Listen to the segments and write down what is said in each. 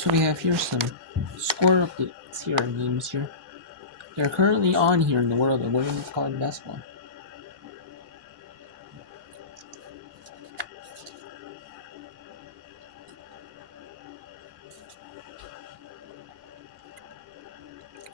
So we have here some score updates here in games here. They're currently on here in the world of women's college basketball.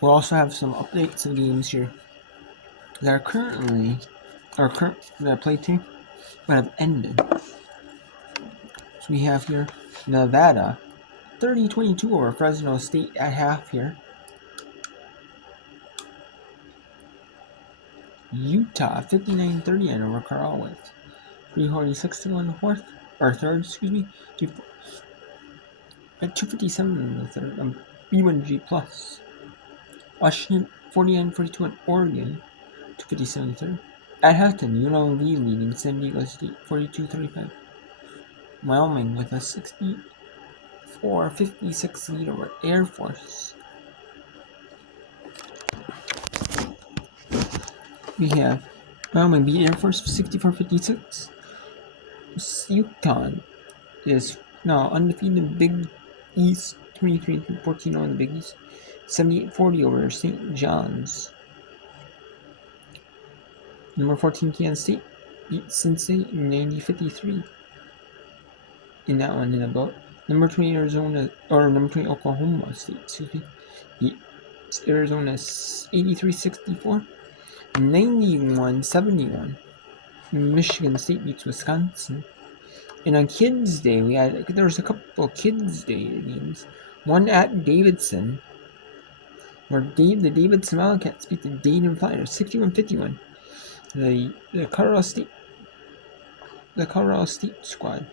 We'll also have some updates in games here that are currently that played team but have ended. So we have here Nevada 30-22 over Fresno State at half here. Utah 59-30 over Carl with 346 to go in the third, at 257 in the third. B1G plus. Washington 49-42 on Oregon, 257 in the third. At halftime, UNLV leading San Diego State 42-35. Wyoming with a 64-56 lead over Air Force. We have Wyoming beat Air Force 64-56. Yukon is now undefeated Big East 23-14 on the Big East. 78-40 over St. John's. Number 14 Kansas State beat Cincinnati 90-53 in that one in a vote. Number 20 Oklahoma State, beat Arizona 83-64. 91-71. Michigan State beats Wisconsin. And on Kids Day, there was a couple Kids Day games. One at Davidson, where the Davidson Wildcats beat the Dayton Flyers 61-51. The Colorado State squad,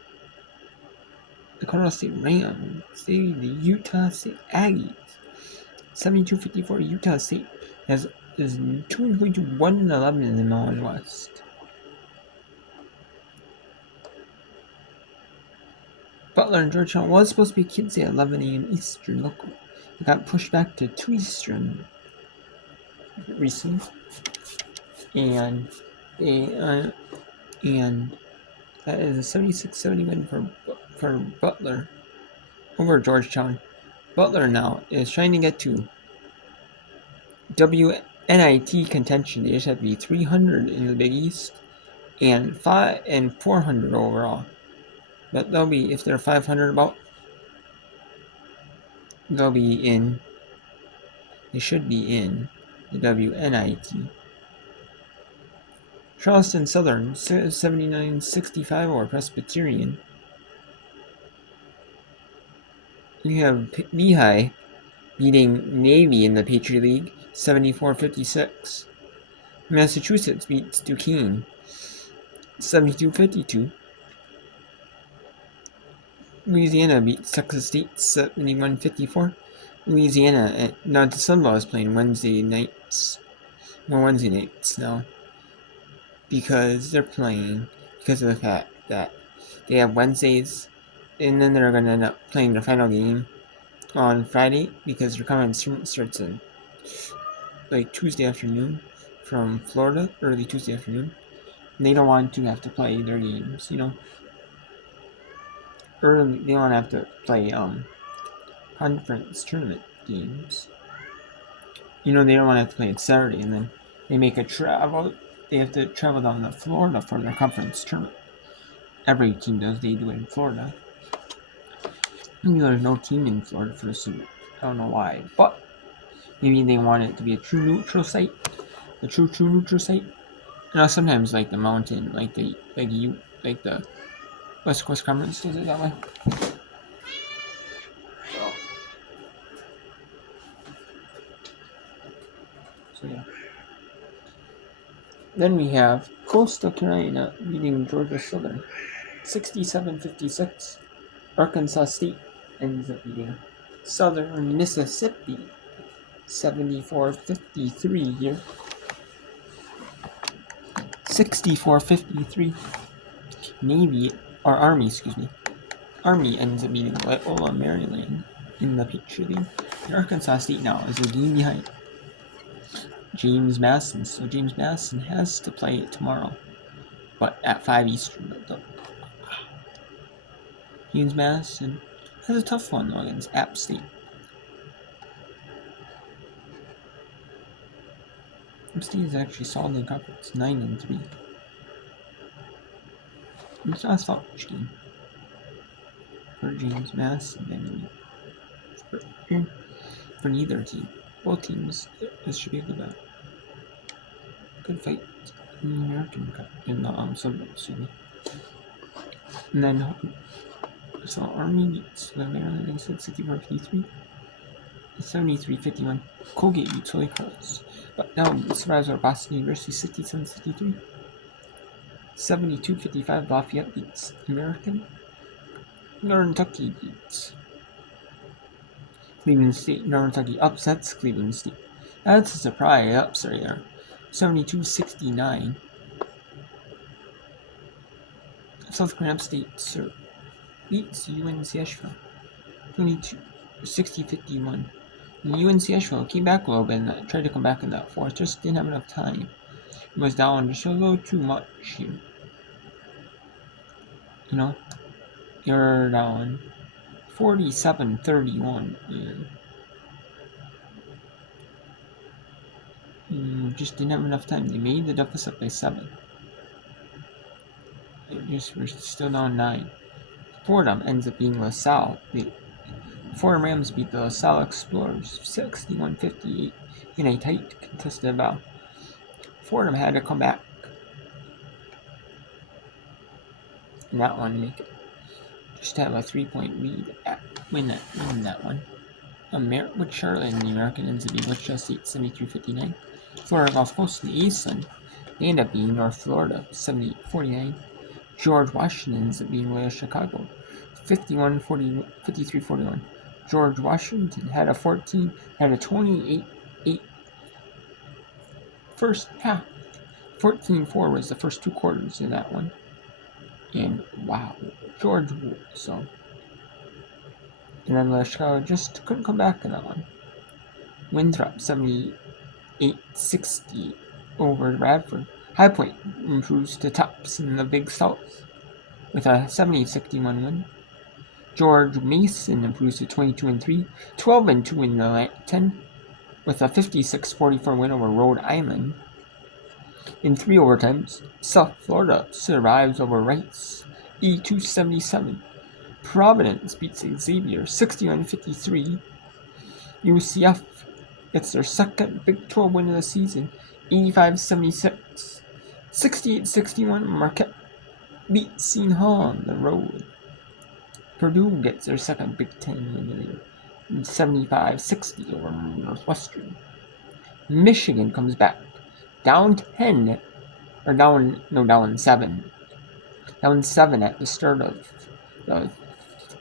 the Colorado State Rams, the Utah State Aggies 72-54. Utah State is 2-1-11 in the Mountain West. Butler and Georgetown was supposed to be Kids Day at 11 a.m. Eastern local. It got pushed back to 2 Eastern recently, and that is a 76-70 win for Butler over Georgetown. Butler now is trying to get to WNIT contention. They just have to be 300 in the Big East and 400 overall. But they'll be, if they're 500 about, they should be in the WNIT. Charleston Southern 79-65 over Presbyterian. You have Lehigh beating Navy in the Patriot League 74-56. Massachusetts beats Duquesne 72-52. Louisiana beats Texas State 71-54. Louisiana, now the Sunball is playing Wednesday nights now, because of the fact that they have Wednesdays, and then they're going to end up playing their final game on Friday, because their conference tournament starts in Tuesday afternoon from Florida, early Tuesday afternoon. And they don't want to have to play their games, early. They don't have to play conference tournament games. They don't want to have to play it Saturday, and then they make a travel. They have to travel down to Florida for their conference tournament. Every team does. They do it in Florida. There's no team in Florida for the summer. I don't know why, but maybe they want it to be a true neutral site. A true neutral site. Sometimes the mountain, the West Coast Conference does it that way. So yeah. Then we have Coastal Carolina beating Georgia Southern 67-56. Arkansas State ends up beating Southern Mississippi 74-53 here. 64-53. Army ends up beating Loyola Maryland in the Patriot League. And Arkansas State now is a game behind James Madison. So James Madison has to play it tomorrow, but at 5 Eastern. James Madison has a tough one though against App State. App State is actually solid in conference, 9-3. It's not a slouch game for James Madison for neither team. Both teams, this should be a good fight in the American Cup, in the Sun Belt, excuse me. And then, so Army beats the Maryland, they said 64-53. 73-51. Colgate beats Holy Cross. But now survives over Boston University 67-63. 72-55. Lafayette beats American. Northern Kentucky beats Cleveland State. Northern Kentucky upsets Cleveland State. That's a surprise upset there. 72-69. South Carolina State beats UNC Asheville 60-51. UNC Asheville came back a little bit and tried to come back in that fourth, just didn't have enough time. It was down just a little too much here. You know, you're down 47-31. Just didn't have enough time. They made the deficit by 7. We're still down 9. Fordham ends up being LaSalle. The Fordham Rams beat the LaSalle Explorers 61-58 in a tight contested battle. Fordham had to come back in that one to make it. Just to have a 3-point lead win that one. With Charlotte and the American ends up being Wichita State 73-59. Florida Gulf Coast and the Eastland, they end up being North Florida 78-49. George Washington ends up being Loyola Chicago 53-41. George Washington had a 28-8 first half. 14-4 was the first 2 quarters in that one. And wow, George, so. And then Chicago just couldn't come back in that one. Winthrop 78-60 over Radford. High Point improves to tops in the Big South with a 70-61 win. George Mason improves to 22-3, 12-2 in the 10, with a 56-44 win over Rhode Island. In 3 overtimes, South Florida survives over Rice, 82-77. Providence beats Xavier, 61-53. UCF gets their second Big 12 win of the season, 85-76. 68-61, Marquette beats Seton Hall on the road. Purdue gets their second Big 10 win of the year, 75-60 over Northwestern. Michigan comes back, down 10, or down 7. Down 7 at the start of the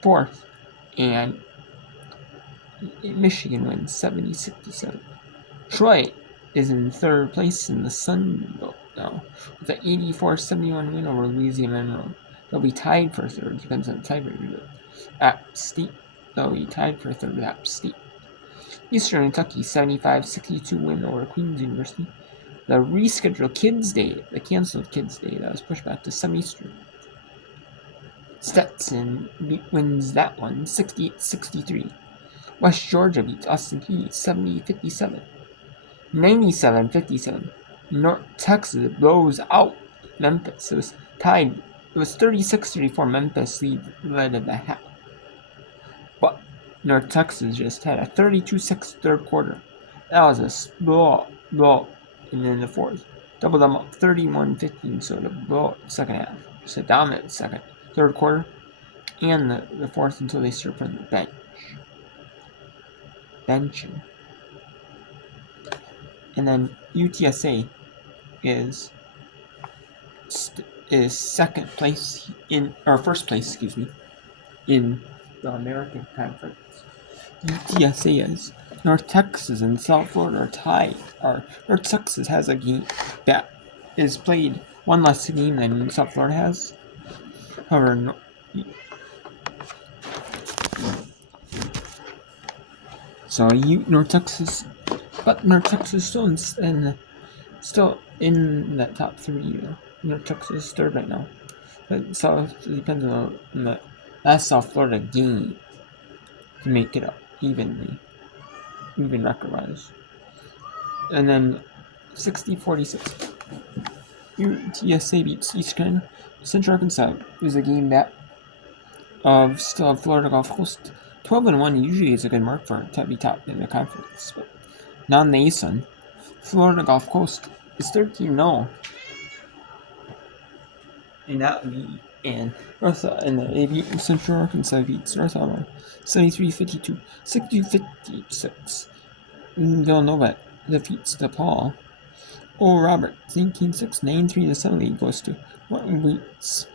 4th, and Michigan wins 70-67. Troy is in 3rd place in the Sun Belt now, with an 84-71 win over Louisiana Monroe. They'll be tied for 3rd, depends on the tiebreaker. App State, they'll be tied for 3rd with App State. Eastern Kentucky 75-62 win over Queen's University. The rescheduled Kids Day, the canceled Kids Day, that was pushed back to some Eastern. Stetson wins that one 68-63. West Georgia beats Austin Peay 70-57. 97-57. North Texas blows out Memphis. It was tied. It was 36-34. Memphis led at the half. But North Texas just had a 32-6 third quarter. That was a blowout. And then the 4th. Doubled them up 31-15. So the blowout second half. Just a dominant third quarter. And the 4th until they start from the benching. And then UTSA is second place first place, in the American Conference. UTSA is. North Texas and South Florida are tied. North Texas has a game that is played one less game than South Florida has. However, North Texas still in that top 3. North Texas is 3rd right now, but South depends on the last South Florida game. to make it up even record-wise. And then 60-46. UTSA beats East Carolina. Central Arkansas is a game that still have Florida Gulf Coast. 12-1 usually is a good mark for to be top in the conference, but not in the ASUN. Florida Gulf Coast is 13-0 in that league, and they beat Central Arkansas beats North Alabama 73-52, 62-56. Villanova defeats DePaul. Oral Roberts 18-6, 9-3. The Sun League goes to Martin beats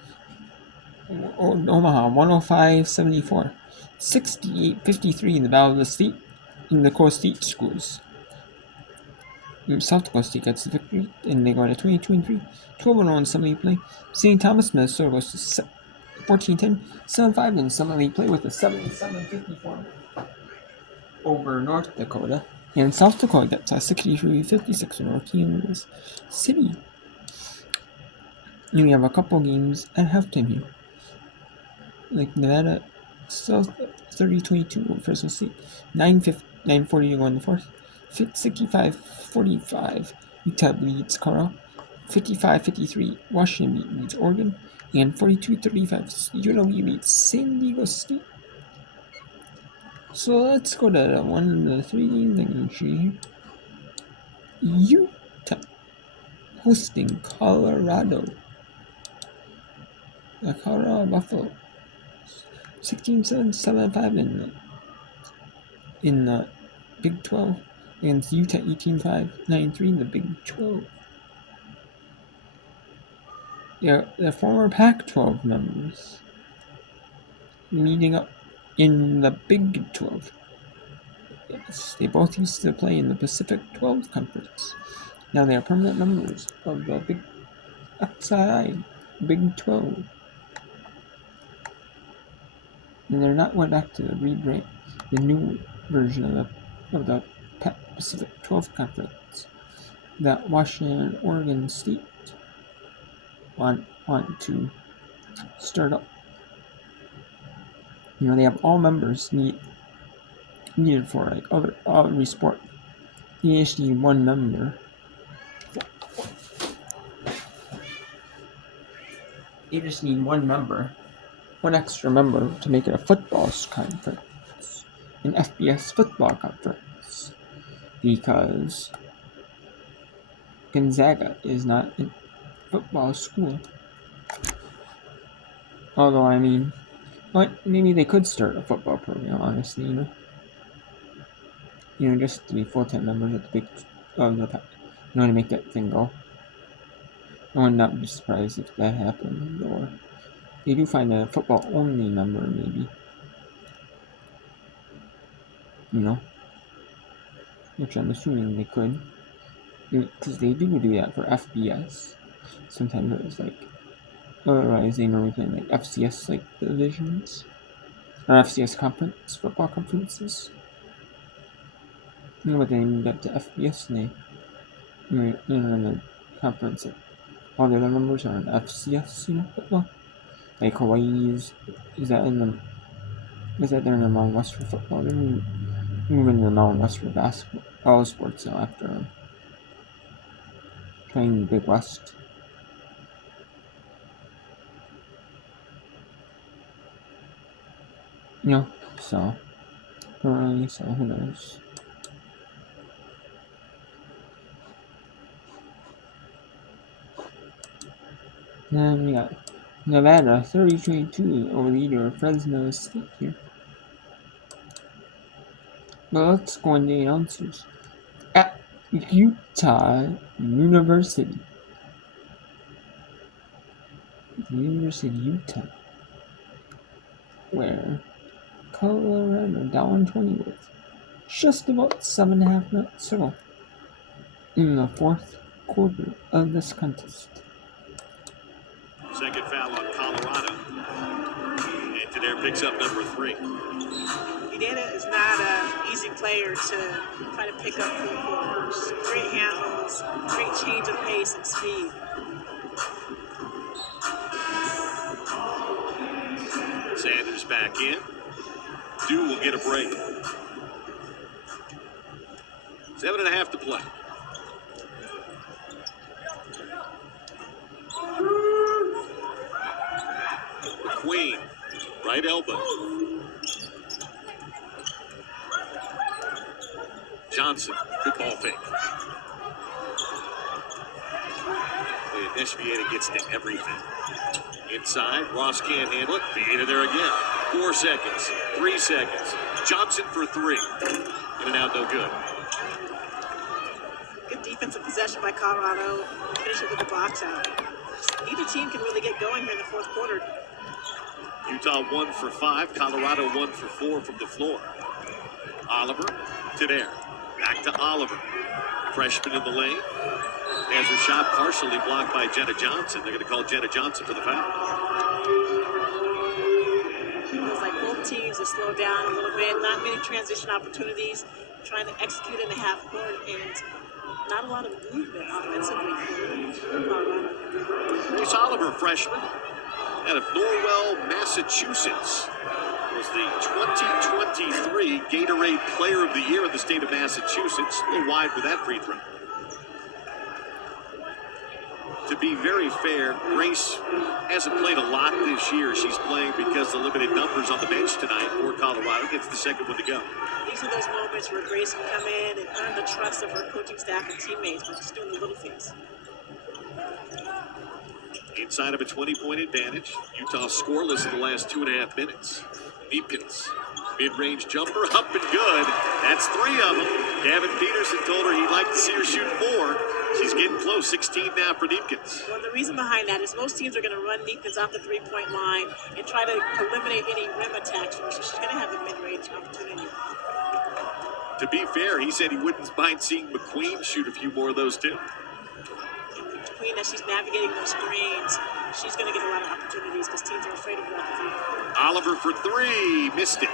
Omaha 105-74, 68-53 in the Battle of the State in the Coast State schools. South Dakota State gets the victory, and they go to 22-3, 12-0 in Summer League play. St. Thomas, Minnesota goes to 14-10, 7-5 in Summer League play with a 77-54 over North Dakota. And South Dakota gets a 63-56 over Kansas City. And we have a couple games at halftime here. Like Nevada, South 30-22 over Fresno State, 9:40 to go in the fourth. 65-45, Utah leads Colorado. 55-53, Washington leads Oregon. And 42-35, UNLV leads San Diego State. So let's go to one of the 3 games I can show you here. Utah hosting Colorado. The Colorado Buffalo 16-7, 7-5 in the Big 12 against Utah 18-5, 9-3 in the Big 12. They're former Pac-12 members meeting up in the Big 12. Yes, they both used to play in the Pacific 12 Conference. Now they are permanent members of the Big outside Big 12. And they're not going back to rebrand the new version of the Pacific 12 Conference that Washington and Oregon State want to start up. They have all members needed for like every sport. You just need one member. You just need one extra member to make it a football conference, an FBS football conference, because Gonzaga is not a football school. Although, maybe they could start a football program, honestly, just to be full-time members at the to make that thing go. I would not be surprised if that happened, or they do find a football-only member, maybe. Which I'm assuming they could, because they do that for FBS. Sometimes it's like, otherwise they normally play like FCS like divisions, or FCS conference, football conferences. But they moved up to FBS and they're in a conference that all the other members are in FCS, football. Like Hawaii is that in the they're in the Mountain West for football. They're moving to the Mountain West for basketball, all sports now after playing the Big West. So currently, so who knows? Then we got Nevada 30-22 over the leader of Fresno State here. But let's go into the announcers. At Utah University. The University of Utah. Where Colorado down 20 with just about 7.5 minutes to go in the fourth quarter of this contest. Second foul on Colorado. And Tadare picks up number 3. Udana is not an easy player to try to pick up full quarters. Great handles, great change of pace and speed. Sanders back in. Dew will get a break. 7.5 to play. McQueen, right elbow. Johnson, good ball fake. Neshvieta gets to everything. Inside, Ross can't handle it. Vieta there again. 4 seconds, 3 seconds. Johnson for 3. In and out, no good. Good defensive possession by Colorado. Finish it with the box out. Neither team can really get going here in the fourth quarter. Utah 1 for 5. Colorado 1 for 4 from the floor. Oliver to there. Back to Oliver. Freshman in the lane. Has a shot partially blocked by Jenna Johnson. They're going to call Jenna Johnson for the foul. Feels like both teams have slowed down a little bit. Not many transition opportunities. Trying to execute in the half court and not a lot of movement offensively for Colorado. Grace Oliver, freshman, out of Norwell, Massachusetts, was the 2023 Gatorade Player of the Year in the state of Massachusetts. A little wide with that free throw. To be very fair, Grace hasn't played a lot this year. She's playing because of the limited numbers on the bench tonight for Colorado. Gets the second one to go. These are those moments where Grace can come in and earn the trust of her coaching staff and teammates by just doing the little things. Inside of a 20-point advantage. Utah scoreless in the last 2.5 minutes. Neepkins, mid-range jumper, up and good. That's 3 of them. Gavin Peterson told her he'd like to see her shoot 4. She's getting close. 16 now for Neepkins. Well, the reason behind that is most teams are going to run Neepkins off the three-point line and try to eliminate any rim attacks from her, so she's going to have the mid-range opportunity. To be fair, he said he wouldn't mind seeing McQueen shoot a few more of those too. And McQueen, as she's navigating those screens, she's going to get a lot of opportunities because teams are afraid of her off the three. Oliver for 3, missed it.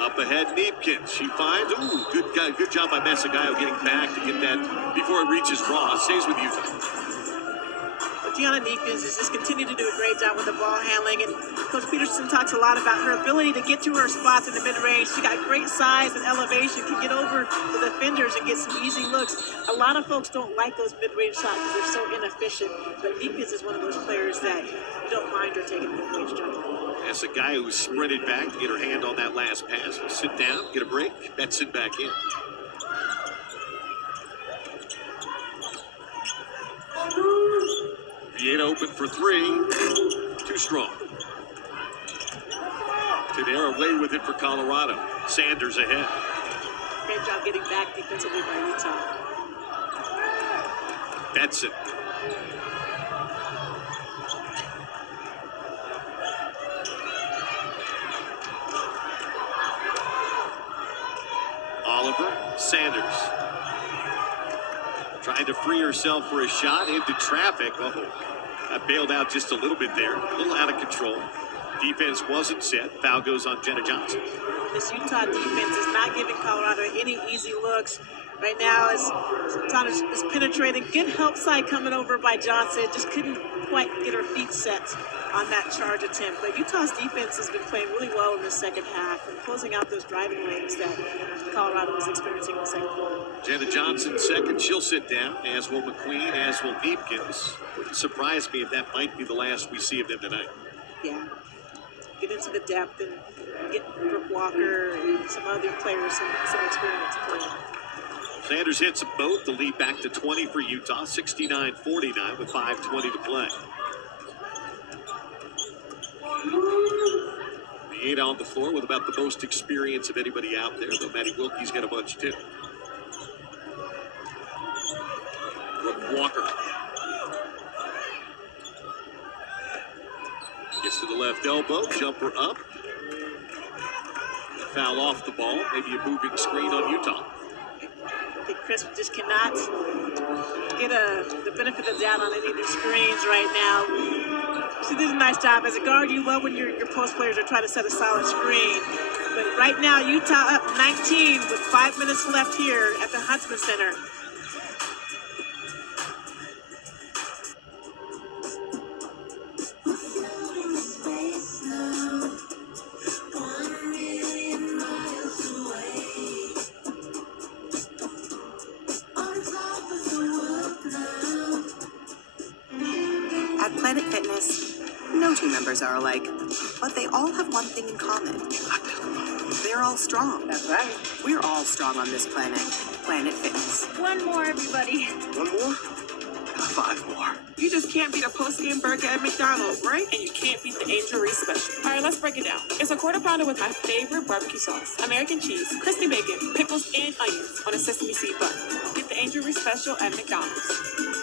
Up ahead, Neepkins. She finds, good job by Masagayo getting back to get that before it reaches Ross. Stays with Utah. Tiana Neepkins has just continued to do a great job with the ball handling, and Coach Peterson talks a lot about her ability to get to her spots in the mid-range. She got great size and elevation, can get over the defenders and get some easy looks. A lot of folks don't like those mid-range shots because they're so inefficient, but Neepkins is one of those players that you don't mind her taking mid-range jumper. That's a guy who sprinted back to get her hand on that last pass. Sit down, get a break, Betson back in. Vieta open for 3. Too strong. Tadera away with it for Colorado. Sanders ahead. Great job getting back defensively by Utah. Betson. Oliver, Sanders. Trying to free herself for a shot into traffic. Oh, I bailed out just a little bit there. A little out of control. Defense wasn't set. Foul goes on Jenna Johnson. This Utah defense is not giving Colorado any easy looks. Right now, as Santana is penetrating, good help side coming over by Johnson. Just couldn't quite get her feet set on that charge attempt. But Utah's defense has been playing really well in the second half and closing out those driving lanes that Colorado was experiencing in the second quarter. Jenna Johnson second. She'll sit down, as will McQueen, as will Neepkins. Wouldn't surprise me if that might be the last we see of them tonight. Yeah. Get into the depth and get Brooke Walker and some other players some experience playing. Sanders hits them both. The lead back to 20 for Utah. 69-49 with 5:20 to play. The 8 on the floor with about the most experience of anybody out there, though Maddie Wilkie's got a bunch too. Brooke Walker. Gets to the left elbow, jumper up. Foul off the ball, maybe a moving screen on Utah. I think Chris just cannot get the benefit of the doubt on any of these screens right now. She did a nice job. As a guard, you love when your post players are trying to set a solid screen. But right now, Utah up 19 with 5 minutes left here at the Huntsman Center. team members are alike, but they all have one thing in common. They're all strong. That's right. We're all strong on this planet. Planet Fitness. One more, everybody. One more? 5 more. You just can't beat a post-game burger at McDonald's, right? And you can't beat the Angel Reese special. All right, let's break it down. It's a quarter pounder with my favorite barbecue sauce, American cheese, crispy bacon, pickles, and onions on a sesame seed bun. Get the Angel Reese special at McDonald's.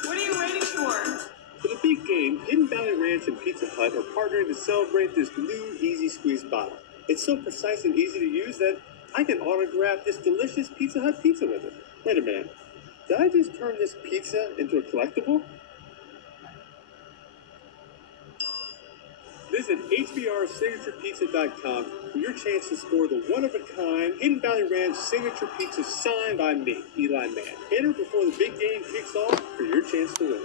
What are you waiting for? For the big game, Hidden Valley Ranch and Pizza Hut are partnering to celebrate this new Easy Squeeze bottle. It's so precise and easy to use that I can autograph this delicious Pizza Hut pizza with it. Wait a minute. Did I just turn this pizza into a collectible? Visit HBRSignaturePizza.com for your chance to score the one-of-a-kind Hidden Valley Ranch Signature Pizza signed by me, Eli Mann. Enter before the big game kicks off for your chance to win.